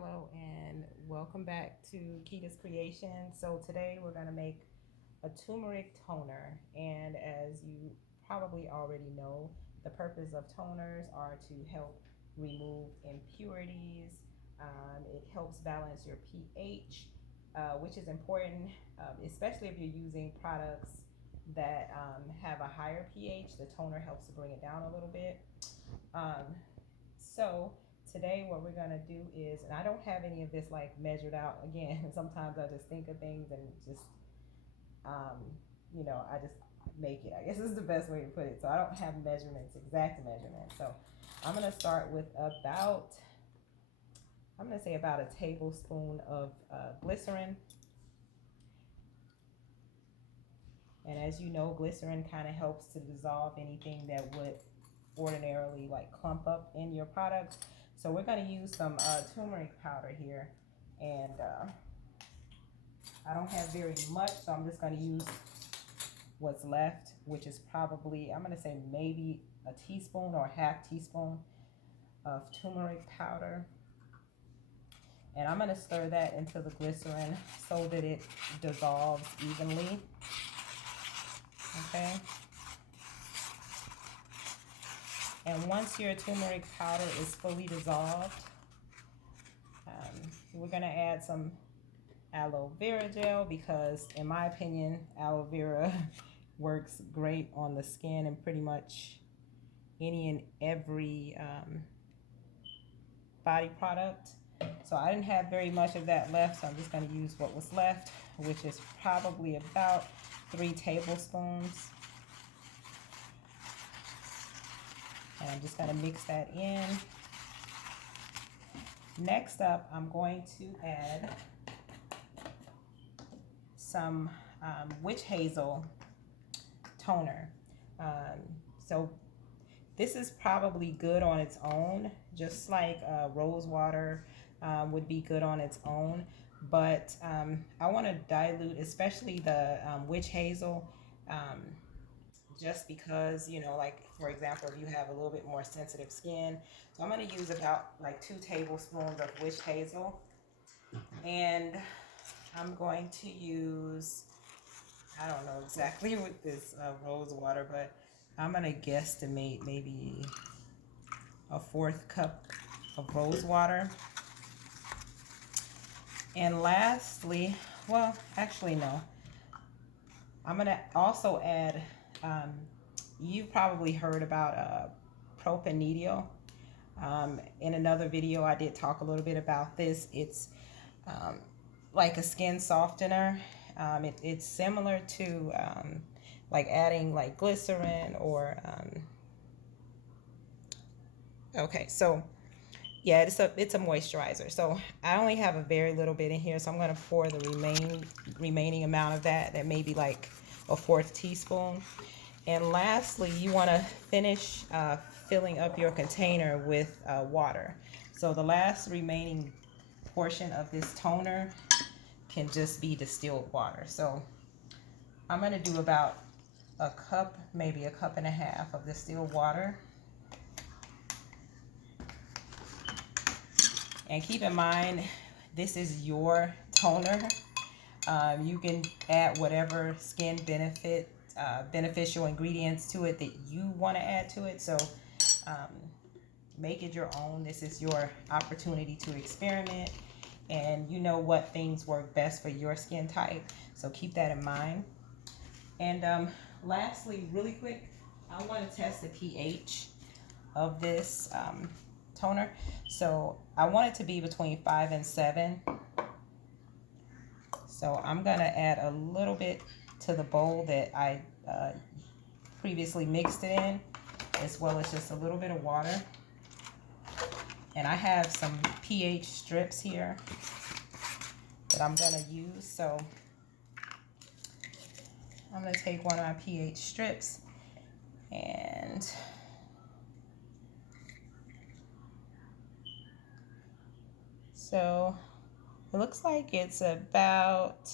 Hello and welcome back to Kita's Creation. So today we're going to make a turmeric toner, and as you probably already know, the purpose of toners are to help remove impurities. It helps balance your pH, which is important, especially if you're using products that have a higher pH. The toner helps to bring it down a little bit. So today what we're gonna do is, and I don't have any of this like measured out again. Sometimes I just think of things and just, um, I just make it. I guess is the best way to put it. So I don't have measurements, exact measurements. So I'm gonna start with I'm gonna say about a tablespoon of glycerin. And as you know, glycerin kind of helps to dissolve anything that would ordinarily like clump up in your product. So we're going to use some turmeric powder here, and I don't have very much, so I'm just going to use what's left, which is probably, I'm going to say maybe a teaspoon or a half teaspoon of turmeric powder. And I'm going to stir that into the glycerin so that it dissolves evenly. Okay. And once your turmeric powder is fully dissolved, we're going to add some aloe vera gel, because in my opinion, aloe vera works great on the skin and pretty much any and every body product. So I didn't have very much of that left, so I'm just going to use what was left, which is probably about 3 tablespoons. And I'm just going to mix that in. Next up, I'm going to add some witch hazel toner. So this is probably good on its own, just like rose water would be good on its own. But I want to dilute, especially the witch hazel, just because, like for example, if you have a little bit more sensitive skin. So I'm going to use about like 2 tablespoons of witch hazel, and I'm going to use, I don't know exactly with this rose water, but I'm going to guesstimate maybe a 1/4 cup of rose water. And lastly, well, actually no, I'm going to also add, you've probably heard about propanediol. In another video, I did talk a little bit about this. It's like a skin softener. It's similar to like adding like glycerin or okay, so yeah, it's a moisturizer. So I only have a very little bit in here, so I'm going to pour the remaining amount of that may be like a 1/4 teaspoon. And lastly, you want to finish filling up your container with water. So the last remaining portion of this toner can just be distilled water. So I'm going to do about a cup, maybe a cup and a half of distilled water. And keep in mind, this is your toner. You can add whatever skin beneficial ingredients to it that you want to add to it. So make it your own. This is your opportunity to experiment, and you know what things work best for your skin type. So keep that in mind. And lastly, really quick, I want to test the pH of this toner. So I want it to be between 5 and 7. So I'm going to add a little bit to the bowl that I previously mixed it in, as well as just a little bit of water. And I have some pH strips here that I'm going to use. So I'm going to take one of my pH strips and so it looks like it's about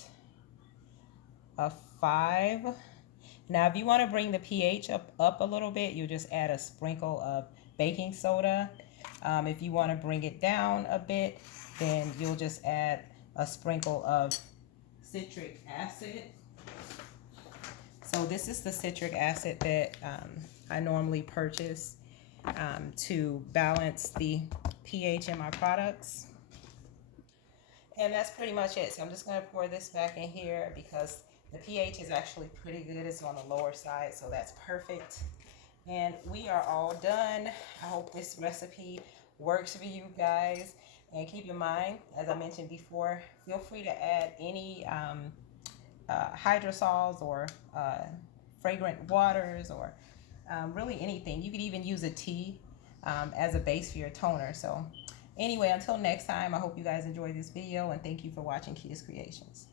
a 5. Now, if you want to bring the pH up a little bit, you just add a sprinkle of baking soda. If you want to bring it down a bit, then you'll just add a sprinkle of citric acid. So this is the citric acid that I normally purchase to balance the pH in my products. And that's pretty much it. So I'm just going to pour this back in here because the pH is actually pretty good. It's on the lower side, so that's perfect. And we are all done. I hope this recipe works for you guys. And keep in mind, as I mentioned before, feel free to add any hydrosols or fragrant waters or really anything. You could even use a tea as a base for your toner. So anyway, until next time, I hope you guys enjoyed this video, and thank you for watching Kia's Creations.